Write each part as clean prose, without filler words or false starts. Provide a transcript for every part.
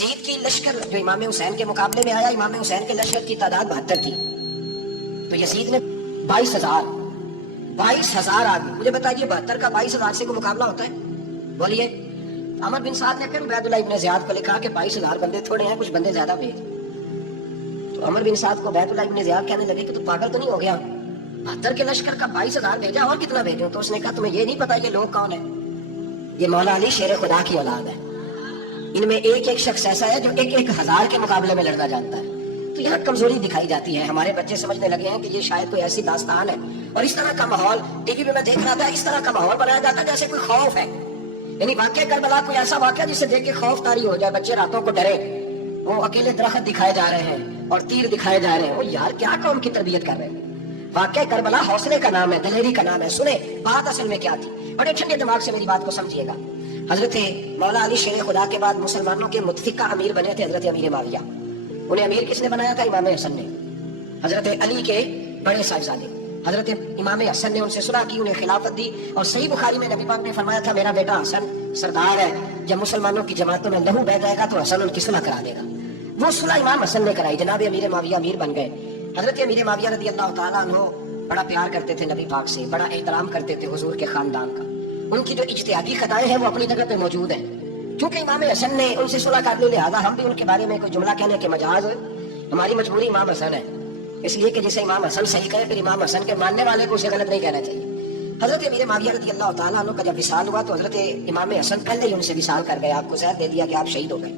یزید کی لشکر جو امام حسین کے مقابلے میں آیا، امام حسین کے لشکر کی تعداد 72 تھی، تو یزید نے 22,000 آدمی، مجھے بتائیے 72 کا 22,000 سے کوئی مقابلہ ہوتا ہے؟ بولیے۔ عمر بن سعد نے پھر عبید اللہ ابن زیاد کو لکھا کہ 22,000 بندے تھوڑے ہیں، کچھ بندے زیادہ بھیج۔ تو عمر بن سعد کو عبید اللہ ابن زیاد کہنے لگے کہ تو پاگل تو نہیں ہو گیا، 72 کے لشکر کا 22,000 بھیجا، اور کتنا بھیجوں؟ تو اس نے کہا تمہیں یہ نہیں پتا یہ لوگ کون ہیں؟ یہ مولا علی شیر خدا کی اولاد ہے، ان میں ایک ایک شخص ایسا ہے جو 1,000 کے مقابلے میں لڑنا جانتا ہے۔ تو یہاں کمزوری دکھائی جاتی ہے، ہمارے بچے سمجھنے لگے ہیں کہ یہ شاید کوئی ایسی داستان ہے، اور اس طرح کا ماحول ٹی وی پہ میں دیکھ رہا تھا، اس طرح کا ماحول بنایا جاتا ہے جیسے کوئی خوف ہے، یعنی واقعہ کربلا کوئی ایسا واقعہ جسے دیکھ کے خوف طاری ہو جائے، بچے راتوں کو ڈرے، وہ اکیلے درخت دکھائے جا رہے ہیں اور تیر دکھائے جا رہے ہیں، وہ یار کیا قوم کی تربیت کر رہے ہیں۔ واقعہ کربلا حوصلے کا نام ہے، دلیری کا نام ہے۔ سنیں بات اصل میں کیا تھی، بڑے ٹھنڈے دماغ سے میری بات کو سمجھیے گا۔ حضرت مولا علی شیر خدا کے بعد مسلمانوں کے متفقہ امیر بنے تھے حضرت امیر معاویہ۔ انہیں امیر کس نے بنایا تھا؟ امام حسن نے، حضرت علی کے بڑے صاحبزادے۔ حضرت امام حسن نے ان سے صلح کی، انہیں خلافت دی، اور صحیح بخاری میں نبی پاک نے فرمایا تھا میرا بیٹا حسن سردار ہے، جب مسلمانوں کی جماعتوں میں لہو بہہ جائے گا تو حسن ان کی صلح کرا دے گا۔ وہ صلح امام حسن نے کرائی، جناب امیر معاویہ امیر بن گئے۔ حضرت امیر معاویہ رضی اللہ تعالیٰ عنہ بڑا پیار کرتے تھے نبی پاک سے، بڑا احترام کرتے تھے حضور کے خاندان کا۔ ان کی جو اجتہادی خطائیں ہیں وہ اپنی جگہ پہ موجود ہیں، کیونکہ امام حسن نے ان سے صلح کر لی، لہٰذا ہم بھی ان کے بارے میں کوئی جملہ کہنے کے مجاز، ہماری مجبوری امام حسن ہے، اس لیے کہ جسے امام حسن صحیح کہے پھر امام حسن کے ماننے والے کو اسے غلط نہیں کہنا چاہیے۔ حضرت امیر معاویہ رضی اللہ تعالیٰ عنہ کا جب وصال ہوا تو حضرت امام حسن پہلے ہی ان سے وصال کر گئے، آپ کو زہر دے دیا کہ آپ شہید ہو گئے۔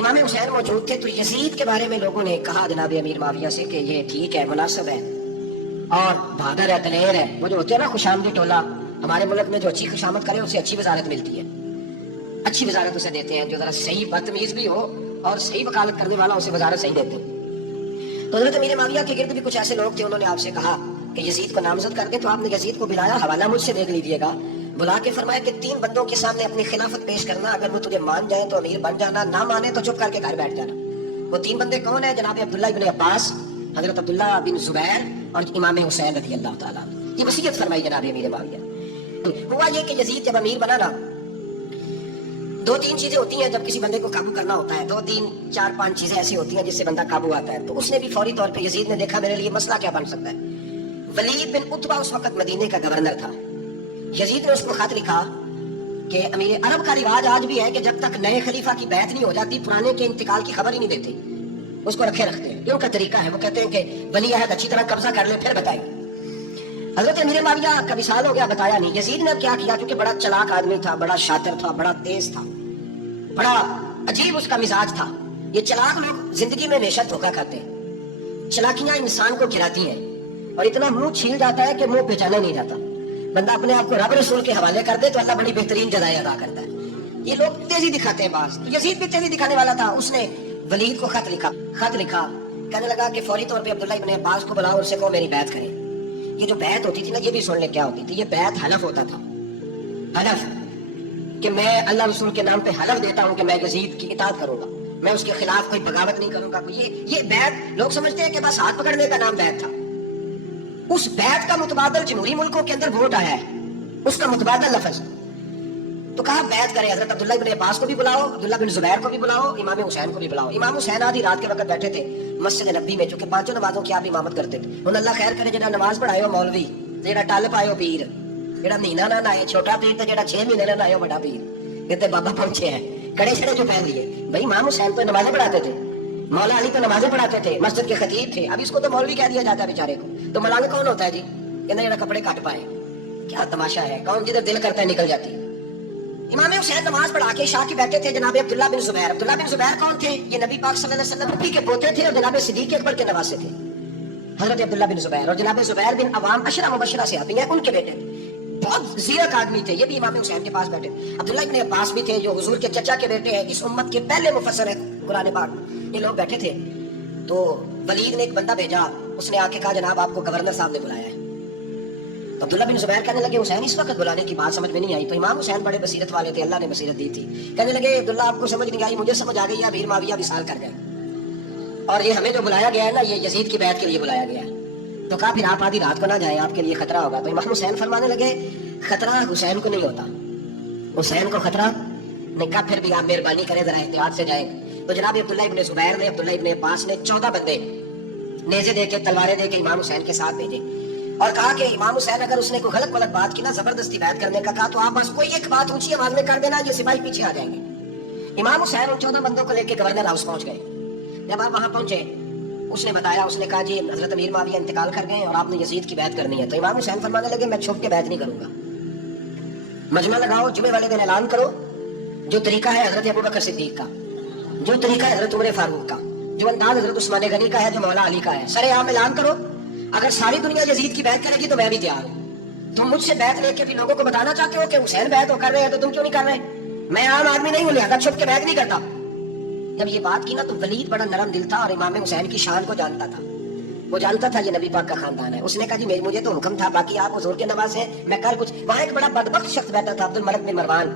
امام حسین موجود تھے، تو یزید کے بارے میں لوگوں نے کہا جناب امیر معاویہ سے کہ یہ ٹھیک ہے، مناسب ہے، اور بہادر ہے، دلیر ہے، وہ جو ہوتے ہیں نا خوشامدی ٹولہ، ہمارے ملک میں جو اچھی خوشامد کرے اسے اچھی وزارت ملتی ہے، اچھی وزارت اسے دیتے ہیں، جو ذرا صحیح بدتمیز بھی ہو اور صحیح وکالت کرنے والا اسے وزارت صحیح دیتے ہیں۔ تو حضرت امیر معاویہ کے گرد بھی کچھ ایسے لوگ تھے، انہوں نے آپ سے کہا کہ یزید کو نامزد کر دیں، تو آپ نے یزید کو بلایا، حوالہ مجھ سے دیکھ لیجیے گا، بلا کے فرمایا کہ 3 بندوں کے سامنے اپنی خلافت پیش کرنا، اگر وہ تجھے مان جائیں تو امیر بن جانا، نہ مانے تو چپ کر کے گھر بیٹھ جانا۔ وہ 3 بندے کون ہیں؟ جناب عبداللہ ابن عباس، حضرت عبداللہ بن زبیر اور امام حسین رضی اللہ تعالیٰ۔ یہ وصیت فرمائی جناب امیر معاویہ۔ ہوا یہ کہ یزید جب امیر بنا نا، 2-3 چیزیں ہوتی ہیں جب کسی بندے کو قابو کرنا ہوتا ہے، 2-3-4-5 چیزیں ایسی ہوتی ہیں جس سے بندہ قابو آتا ہے۔ تو اس نے بھی فوری طور پہ یزید نے دیکھا میرے لیے مسئلہ کیا بن سکتا ہے۔ ولید بن عتبہ اس وقت مدینے کا گورنر تھا، یزید نے اس کو خط لکھا کہ امیر عرب کا رواج آج بھی ہے کہ جب تک نئے خلیفہ کی بیعت نہیں ہو جاتی پرانے کے انتقال کی خبر ہی نہیں دیتے، اس کو رکھتے ہیں، یہ ان کا طریقہ ہے۔ وہ کہتے ہیں کہ ولی عہد اچھی طرح قبضہ کر لے پھر بتائیں۔ حضرت امیر معاویہ کا وصال ہو گیا، بتایا نہیں۔ یزید نے کیا کیا، کیونکہ بڑا چلاک آدمی تھا، بڑا شاطر تھا، بڑا تیز تھا، بڑا عجیب اس کا مزاج تھا۔ یہ چلاک لوگ زندگی میں ہمیشہ دھوکہ کھاتے ہیں، چلاکیاں انسان کو گراتی ہیں اور اتنا منہ چھیل جاتا ہے کہ منہ پہچانا نہیں جاتا۔ بندہ اپنے آپ کو رب رسول کے حوالے کر دے تو اللہ بڑی بہترین جزائیں ادا کرتا ہے۔ یہ لوگ تیزی دکھاتے ہیں بعض، تو یزید بھی تیزی دکھانے والا تھا۔ اس نے ولید کو خط لکھا، کہنے لگا کہ فوری طور پہ عبداللہ ابن عباس کو بلاؤ اور سے کہو میری بیعت کریں۔ یہ جو بیعت ہوتی تھی نا، یہ بھی سن لیں کیا ہوتی تھی۔ یہ بیعت حلف ہوتا تھا، حلف کہ میں اللہ رسول کے نام پہ حلف دیتا ہوں کہ میں یزید کی اطاعت کروں گا، میں اس کے خلاف کوئی بغاوت نہیں کروں گا۔ یہ بیعت لوگ سمجھتے ہیں کہ بس ہاتھ پکڑنے کا نام بیعت تھا۔ اس بیعت کا متبادل جمہوری ملکوں کے اندر ووٹ آیا ہے، اس کا متبادل لفظ۔ تو کہا بیعت کریں، حضرت عبداللہ ابن عباس کو بھی بلاؤ، عبداللہ بن زبیر کو بھی بلاؤ، امام حسین کو بھی بلاؤ۔ امام حسین آدھی رات کے وقت بیٹھے تھے مسجد نبی میں، چونکہ 5 نمازوں کی آپ امامت کرتے تھے۔ انہوں اللہ خیر کرے جنہاں نماز پڑھائے ہو مولوی، جڑا ٹل پائے ہو پیر، جڑا مہینہ نہ آئے چھوٹا پیر، جڑا 6 مہینے نہ آئے بڑا پیر، کہتے بابا پہنچے ہیں، کڑے چھڑے جو پہن لیے۔ بھائی امام حسین تو نمازیں پڑھاتے تھے، مولا علی تو نمازیں پڑھاتے تھے، مسجد کے خطیب تھے، اب اس کو تو مولوی کہہ دیا جاتا ہے بیچارے کو۔ تو ملنگ کون ہوتا ہے جی؟ کہنا جڑا کپڑے کٹ پائے۔ کیا تماشا ہے، کون جدھر دل کرتا ہے نکل جاتی ہے۔ امام حسین نماز پڑھا کے عشاء کی بیٹھے تھے، جناب عبداللہ بن زبیر۔ عبداللہ بن زبیر کون تھے؟ یہ نبی پاک صلی اللہ علیہ وسلم نبی کے پوتے تھے اور جناب صدیق اکبر کے نواسے تھے، حضرت عبداللہ بن زبیر۔ اور جناب زبیر بن عوام عشرہ مبشرہ سے آتی ہیں، ان کے بیٹے بہت زیرک آدمی تھے، یہ بھی امام حسین کے پاس بیٹھے۔ عبداللہ ابن عباس بھی تھے جو حضور کے چچا کے بیٹے ہیں، اس امت کے پہلے مفسر ہیں قرآن پاک، یہ لوگ بیٹھے تھے۔ تو ولید نے ایک بندہ بھیجا، اس نے آ کے کہا جناب آپ کو گورنر صاحب نے بلایا ہے۔ تو عبداللہ بن زبیر کہنے لگے حسین اس وقت بلانے کی بات سمجھ میں نہیں آئی۔ تو امام حسین بڑے بصیرت والے تھے، اللہ نے بصیرت دی تھی، کہنے لگے عبداللہ آپ کو سمجھ نہیں آئی، مجھے سمجھ آ گئی ہے، امیر معاویہ وصال کر گئے اور یہ ہمیں جو بلایا گیا ہے نا، یہ یزید کی بیعت کے لیے بلایا گیا ہے۔ تو کہا پھر آپ آدھی رات کو نہ جائیں، آپ کے لیے خطرہ ہوگا۔ تو امام حسین فرمانے لگے خطرہ حسین کو نہیں ہوتا، حسین کو خطرہ ने कहा फिर भी आप मेहरबानी करें, जरा एहतियात से जाएंगे। तो जनाब अब्दुल्ला इब्ने जुबैर ने, अब्दुल्ला इब्ने अब्बास ने 14 बंदे नेज़े देके, तलवारें देके इमाम हुसैन के साथ भेजे और कहा कि इमाम हुसैन अगर उसने कोई गलत गलत बात की ना, जबरदस्ती बैत करने का कहा, तो आप बस कोई एक बात ऊंची आवाज में कर देना, ये सिपाही पीछे आ जाएंगे। इमाम हुसैन उन 14 बंदों को लेकर गवर्नर हाउस पहुंच गए। जब आप वहां पहुंचे, उसने बताया, उसने कहा जी हजरत अमीर माविया इंतकाल कर गए और आपने यजीद की बैत करनी है। तो इमाम हुसैन फरमाने लगे मैं छुप के बैत नहीं करूंगा, मजमा लगाओ, जुमे वाले दिन ऐलान करो, जो तरीका है हजरत अबू बकर सिद्दीक का, जो तरीका है हजरत उमर फारूक का, जो अंदाज हजरत उस्मान गनी का है, जो मौला अली का है, सरेआम ऐलान करो। अगर सारी दुनिया यजीद की बैत करेगी तो मैं भी तैयार हूँ। तुम मुझसे बैत लेके भी लोगों को बताना चाहते हो कि हुसैन बैत कर रहे हैं, तो तुम क्यों नहीं कर रहे? मैं आम आदमी नहीं हूँ, लिहाजा छुप के बैत नहीं करता। जब ये बात की ना, तो वलीद बड़ा नरम दिल था और इमाम हुसैन की शान को जानता था। वो जानता था ये नबी पाक का खानदान है। उसने कहा जी मुझे तो हुक्म था, बाकी आप हुजूर के नवाज हैं, मैं कर कुछ। वहां एक बड़ा बदबख्त शख्स बैठा था, अब्दुल मलिक बिन मरवान।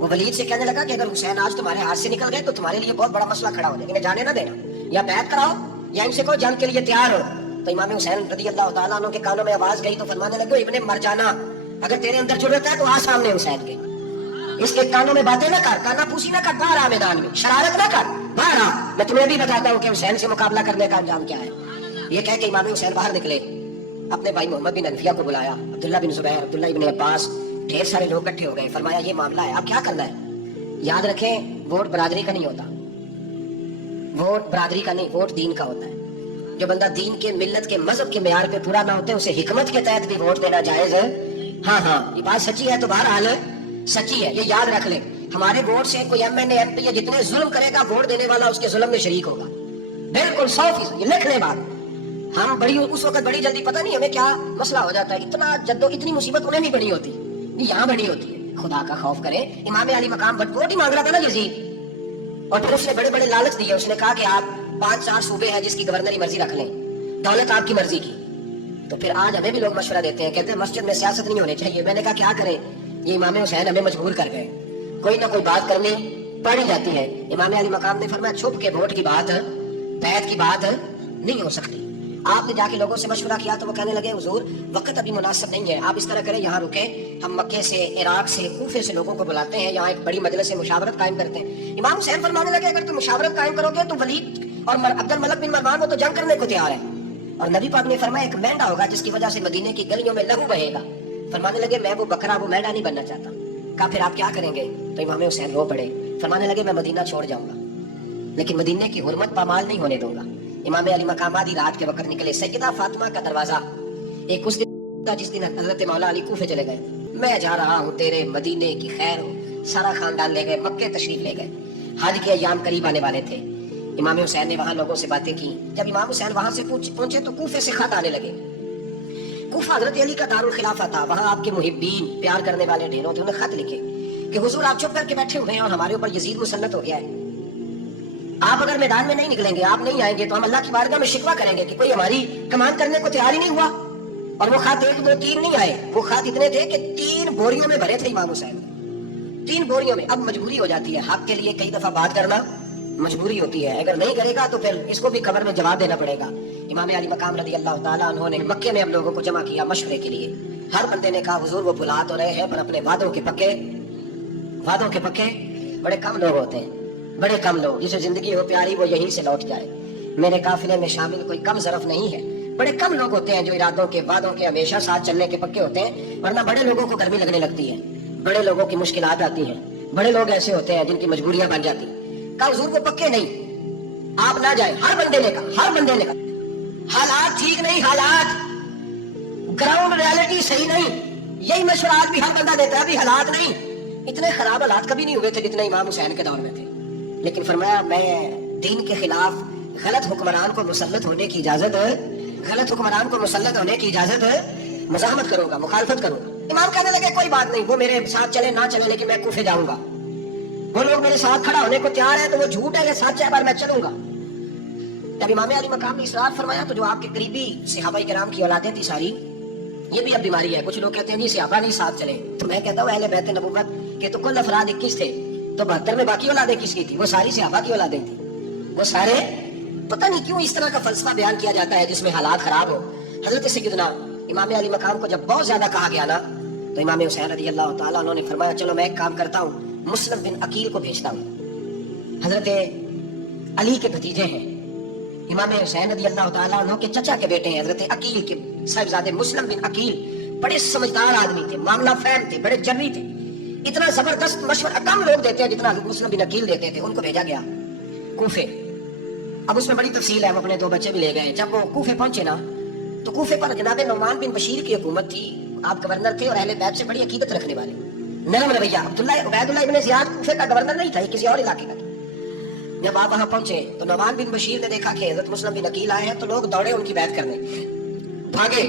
वो वलीद से कहने लगा कि अगर हुसैन आज तुम्हारे हाथ से निकल गए तो तुम्हारे लिए बहुत बड़ा मसला खड़ा हो जाएगा, इन्हें जाने ना देना, या बैत कराओ या इनसे कहो जंग के लिए तैयार हो। तो इमाम हुसैन रज़ी अल्लाह तआला अन्हु के कानों में आवाज गई तो फरमाने लगे, इब्ने मरजाना, अगर तेरे अंदर जुर्रत है तो आ सामने हुसैन के, इसके कानों में बातें ना कर, काना पूसी ना कर, बाहर आ मैदान में, शरारत ना कर, बाहर आ, मैं तुम्हें भी बताता हूँ कि हुसैन से मुकाबला करने का अंजाम क्या है। ये कह के इमाम हुसैन बाहर निकले, अपने भाई मोहम्मद बिन अनफिया को बुलाया, अब्दुल्ला बिन जुबैर, अब्दुल्ला इब्ने अब्बास, ढेर सारे लोग इकट्ठे हो गए। फरमाया ये मामला है, अब क्या करना है? याद रखें, वोट बरादरी का नहीं होता, वोट बरादरी का नहीं, वोट दीन का होता है। जो बंदा दीन के, मिल्लत के, मजहब के मेयार पे पूरा ना होते, उसे हिकमत के तहत भी वोट देना जायज है। हाँ हाँ, ये बात सच्ची है तो बहरहाल सच्ची है, ये याद रख ले। हमारे वोट से कोई एमएनए एमपी जितने जुल्म करेगा, वोट देने वाला उसके जुल्म में शरीक होगा, बिल्कुल 100%। ये लिख ले बात। हम बड़ी उस वक्त बड़ी जल्दी, पता नहीं हमें क्या मसला हो जाता है, इतना जद्दो, इतनी मुसीबत उन्हें नहीं बनी होती, यहाँ बनी होती है। खुदा का खौफ करें, इमाम अली मकाम पर वोट ही मांग रहा था ना यजीद, और फिर उसने बड़े बड़े लालच दिए। उसने कहा कि आप 5-4 सूबे हैं जिसकी गवर्नरी मर्जी रख लें, दौलत आपकी मर्जी की। तो फिर आज हमें भी लोग मशवरा देते हैं, कहते हैं मस्जिद में सियासत नहीं होनी चाहिए। मैंने कहा क्या करें, ये इमाम हुसैन हमें मजबूर कर गए, कोई ना कोई बात करनी पड़ ही जाती है। इमाम अली मकाम ने फरमाया छुप के वोट की बात, बैत की बात नहीं हो सकती। आपने जाके लोगों से मशवरा किया तो वो कहने लगे हुजूर वक्त अभी मुनासिब नहीं है, आप इस तरह करें, यहाँ रुके, हम मक्के से, इराक से, कूफे से लोगों को बुलाते हैं, यहाँ एक बड़ी मजलिस से मुशावरत कायम करते हैं। इमाम हुसैन फरमाने लगे अगर तुम मुशावरत कायम करोगे तो वलीद और अब्दुल मलिक बिन मरवान वो तो जंग करने को तैयार है, और नबी पाक ने फरमाया एक मेंढा होगा जिसकी वजह से मदीने की गलियों में लहू बहेगा। फरमाने लगे मैं वो बकरा, वो मेंढा नहीं बनना चाहता। कहा फिर आप क्या करेंगे? तो इमाम हुसैन रो पड़े, फरमाने लगे मैं मदीना छोड़ जाऊंगा, लेकिन मदीने की हुर्मत पामाल नहीं होने दूंगा। इमाम अली मकाम आधी रात के वक्त निकले, सैयदा फातिमा का दरवाजा एक उस दिन जिस दिन हजरत मौला अली कूफे चले गए, मैं जा रहा हूँ तेरे मदीने की खैर हो, सारा खानदान ले गए, मक्के तशरीफ ले गए, हज के अय्याम करीब आने वाले थे। इमाम हुसैन ने वहां लोगों से बातें की। जब इमाम हुसैन वहां से पहुंचे तो कूफे से खत आने लगे। कूफा हजरत अली का दारुल खिलाफा था, वहां आपके मुहिब्बीन, प्यार करने वाले ढेरों थे, उन्हें खत लिखे कि हुजूर आप चुप करके बैठे हुए हैं और हमारे ऊपर यजीद मुसल्लत हो गया है, आप अगर मैदान में नहीं निकलेंगे, आप नहीं आएंगे तो हम अल्लाह की बारगाह में शिकवा करेंगे कि कोई हमारी कमान करने को तैयार ही नहीं हुआ। और वो खत 1, 2, 3 नहीं आए, वो खत इतने थे कि 3 बोरियों में भरे थे इमाम हुसैन, 3 बोरियों में। अब मजबूरी हो जाती है, हक के लिए कई दफा बात करना मजबूरी होती है, अगर नहीं करेगा तो फिर इसको भी कब्र में जवाब देना पड़ेगा। इमाम अली मकाम रज़ी अल्लाह तआला अन्हु ने मक्के में अब लोगों को जमा किया मशवरे के लिए। हर बंदे ने कहा हुजूर वो भुला तो रहे हैं पर अपने वादों के पक्के बड़े कम लोग होते हैं, बड़े कम लोग, जिसे जिंदगी हो प्यारी वो यहीं से लौट जाए। मेरे काफिले में शामिल कोई कम ज़रफ नहीं है, बड़े कम लोग होते हैं जो इरादों के, वादों के, हमेशा साथ चलने के पक्के होते हैं, वरना बड़े लोगों को गर्मी लगने लगती है, बड़े लोगों की मुश्किलात आती हैं, बड़े लोग ऐसे होते हैं जिनकी मजबूरियां बन जाती। कहा हुजूर वो पक्के नहीं, आप ना जाए। हर बंदे ने कहा हालात ठीक नहीं, हालात ग्राउंड रियलिटी सही नहीं, यही मशवरा आज भी हर बंदा देता है, अभी हालात नहीं, इतने खराब हालात कभी नहीं हुए थे जितने इमाम हुसैन के दौर में थे। लेकिन फरमाया मैं दीन के खिलाफ गलत हुक्मरान को मुसल्लत होने की इजाजत मुजाहमत करूंगा, मुखालफत करूंगा। इमाम कहने लगे कोई बात नहीं, वो मेरे साथ चले ना चले, लेकिन मैं कूफे जाऊंगा, वो लोग मेरे साथ खड़ा होने को तैयार है तो वो झूठ है या सच है पर मैं चलूंगा। जब इमाम अली मकाम ने इसरार फरमाया तो जो आपके करीबी सहाबा किराम की औलादें थी सारी, ये भी अब बीमारी है, कुछ लोग कहते हैं नहीं सहाबा नहीं साथ चले, तो मैं कहता हूँ अहले बैत नबुव्वत के तो कुल अफराद 21 थे, तो 72 में बाकी औलादें किसकी थी? वो सारी सहाबा की औलादें थी, वो सारे। पता नहीं क्यों इस तरह का फलसफा बयान किया जाता है जिसमें हालात खराब हो। हजरत सैयदना इमाम अली मकाम को जब बहुत ज्यादा कहा गया ना, तो इमाम हुसैन रज़ी अल्लाह तआला अन्हु ने फरमाया चलो मैं एक काम करता हूँ, मुस्लिम बिन अकील को भेजता हूँ। हजरत अली के भतीजे हैं, इमाम हुसैन रज़ी अल्लाह तआला अन्हु के चचा के बेटे हैं, हजरत अकील के साहिबजादे मुस्लिम बिन अकील। बड़े समझदार आदमी थे, मामला फहम थे, बड़े जर्री थे। इतना जबरदस्त मशवरा कम लोग देते हैं जितना मुस्लिम बिन अकील देते थे। उनको भेजा गया कूफे। अब उसमें बड़ी तफसील है, हम अपने 2 बच्चे भी ले गए। जब वो कूफे पहुंचे ना, तो कूफे पर जनाब नुमान बिन बशीर की हुकूमत थी। आप गवर्नर थे और अहले बैत से बड़ी अकीदत रखने वाले, नरम रवैया। उबैदुल्लाह इब्न ज़ियाद कूफे का गवर्नर नहीं था, ये किसी और इलाके का था। जब आप वहां पहुंचे तो नुमान बिन बशीर ने देखा कि हजरत मुस्लिम बिन अकील आए हैं, तो लोग दौड़े उनकी बैत करने, भागे।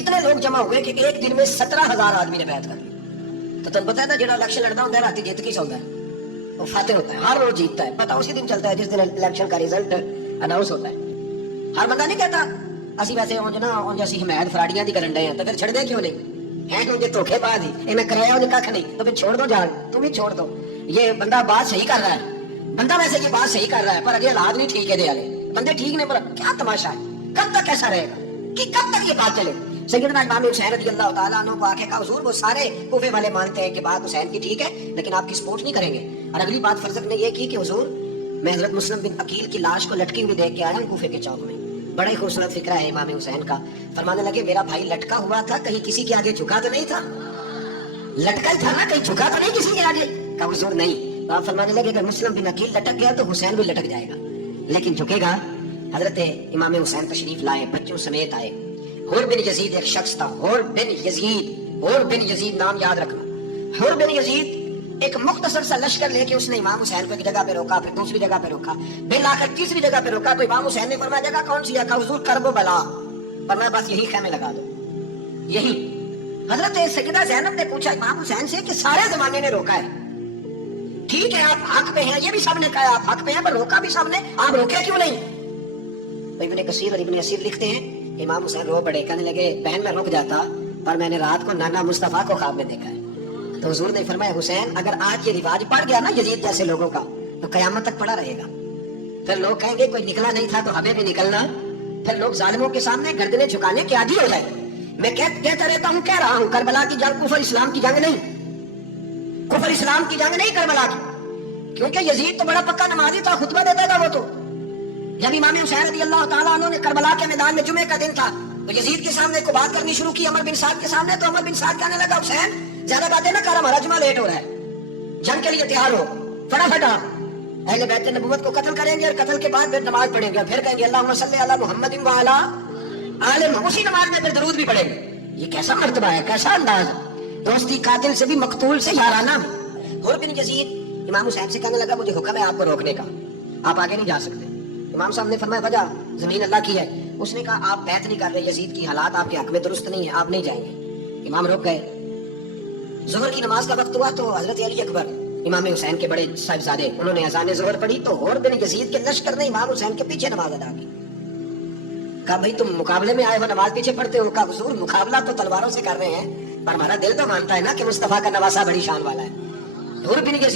इतने लोग जमा हुए कि एक दिन में 17,000 आदमी ने बैत कर ली। तो तुम पता है ना, जो इलेक्शन लड़ता होता है रात जीत की सौदा है, वो फाते होता है, हर रोज जीतता है। पता उसी दिन चलता है जिस दिन इलेक्शन का रिजल्ट अनाउंस होता है। हर बंदा नहीं कहता ਅਸੀਂ ਵੈਸੇ ਉਂਝ ਨਾ ਉਂਝ ਅਸੀਂ ਹਮਾਇਤ ਫਰਾੜੀਆਂ ਦੀ ਕਰਨ ਡਏ ਆ, ਤਾਂ ਫਿਰ ਛੱਡਦੇ ਕਿਉਂ नहीं है? मुझे धोखेबाज ही इन्हें कराया उन्हें कख नहीं, तो फिर छोड़ दो जान, तुम ही छोड़ दो। ये बंदा बात सही कर रहा है, बंदा वैसे ये बात सही कर रहा है, पर अगे हालात नहीं ठीक है दे वाले बंदे ठीक नहीं। पर क्या तमाशा है, कब तक ऐसा रहेगा कि कब तक ये बात चले? सैयदना इमाम हुसैन रज़ी अल्लाह तआला अन्हु को आके कहा, हुजूर वो सारे कूफे वाले मानते हैं कि बात हुसैन की ठीक है, लेकिन आपकी सपोर्ट नहीं करेंगे। और अगली बात फरजक ने यह की कि हुजूर मैं हजरत मुस्लिम बिन अकील की लाश को लटकी हुई देख के आया हूं कूफे के चौक में। बड़ा ही खूबसूरत फिक्रा है इमाम हुसैन का। फरमाने लगे, मेरा भाई लटका हुआ था, कहीं किसी के आगे झुका तो नहीं था? लटका ही था ना, कहीं झुका तो नहीं किसी के आगे? कहा हुजूर नहीं। तो आप फरमाने लगे, अगर मुस्लिम बिन अकील लटक गया तो हुसैन भी लटक जाएगा, लेकिन झुकेगा। हजरत इमाम हुसैन तशरीफ लाए, बच्चों समेत आए। हुर बिन यजीद एक शख्स था, हुर बिन यजीद, हुर बिन यजीद नाम याद रखना। हुर बिन यजीद एक मुख्तसर सा लश्कर लेके उसने इमाम हुसैन को एक जगह पे रोका, फिर दूसरी जगह पे रोका, फिर आकर तीसरी जगह पे रोका। तो इमाम हुसैन ने फरमाया, जगह कौन सी है? कहा हुजूर करबो बला, पर मैं बस यही खेमे लगा दो, यही। हजरत सैयदा ज़ैनब ने पूछा इमाम हुसैन से कि सारे जमाने ने रोका है, ठीक है आप हक पे हैं, ये भी सबने कहा आप हक पे हैं, पर रोका भी सबने, आप रोके क्यों नहीं? तो इब्ने कसीर और इब्ने असीर लिखते हैं, इमाम हुसैन रो पड़े, कहने लगे, बहन मैं रुक जाता, पर मैंने रात को नाना मुस्तफा को ख्वाब में देखा है। तो हुजूर ने फरमाया, हुसैन अगर आज ये रिवाज पड़ गया ना यजीद जैसे लोगों का, तो कयामत तक पड़ा रहेगा। फिर लोग कहेंगे कोई निकला नहीं था तो हमें भी निकलना। फिर लोग जालिमों के सामने गर्दनें झुकाने के आदी हो जाए। मैं कहता रहता हूँ, कह रहा हूँ, करबला की जंग कुफर इस्लाम की जंग नहीं, कुफर इस्लाम की जंग नहीं करबला की, क्योंकि यजीद तो बड़ा पक्का नमाजी था, खुतबा देता था वो तो। जब इमाम हुसैन रज़ी अल्लाह तआला अन्हु ने करबला के मैदान में जुमे का दिन था, तो यजीद के सामने को बात करनी शुरू की, अमर बिन साद के सामने। तो अमर बिन साद कहने लगा, हुसैन ज्यादा बातें ना कर, हमारा जुमा लेट हो रहा है, जंग के लिए तैयार हो, फटाफट आप अहले बैत नबूवत को कत्ल करेंगे, और कत्ल के बाद फिर नमाज पढ़ेंगे, फिर कहेंगे अल्लाहुम्मा सल्ली अला मुहम्मद व अला आले, उसी नमाज में फिर दरूद भी पढ़ेंगे। ये कैसा मर्तबा है, कैसा अंदाज, दोस्ती कातिल से भी मकतूल से याराना। हुर बिन यजीद इमाम हुसैन से कहने लगा, मुझे हुक्म है आपको रोकने का, आप आगे नहीं जा सकते। इमाम साहब ने फरमाया, वजह जमीन अल्लाह की है। उसने कहा, आप बैत नहीं कर रहे, यजीद की हालात आपके हक में दुरुस्त नहीं है, आप नहीं जाएंगे। इमाम रुक गए। ज़ोहर की नमाज का वक्त हुआ तो हजरत अली अकबर इमाम हुसैन के बड़े साहिबजादे, उन्होंने अज़ान ज़ोहर पढ़ी, तो हुर बिन यजीद के लश्कर ने इमाम हुसैन के पीछे नमाज अदा की। कहा, भाई तुम मुकाबले में आए हो, नमाज पीछे पढ़ते हो? कहा, हुजूर मुकाबला तो तलवारों से कर रहे हैं, पर हमारा दिल तो मानता है ना कि मुस्तफा का नवासा बड़ी शान वाला है। हुर बिन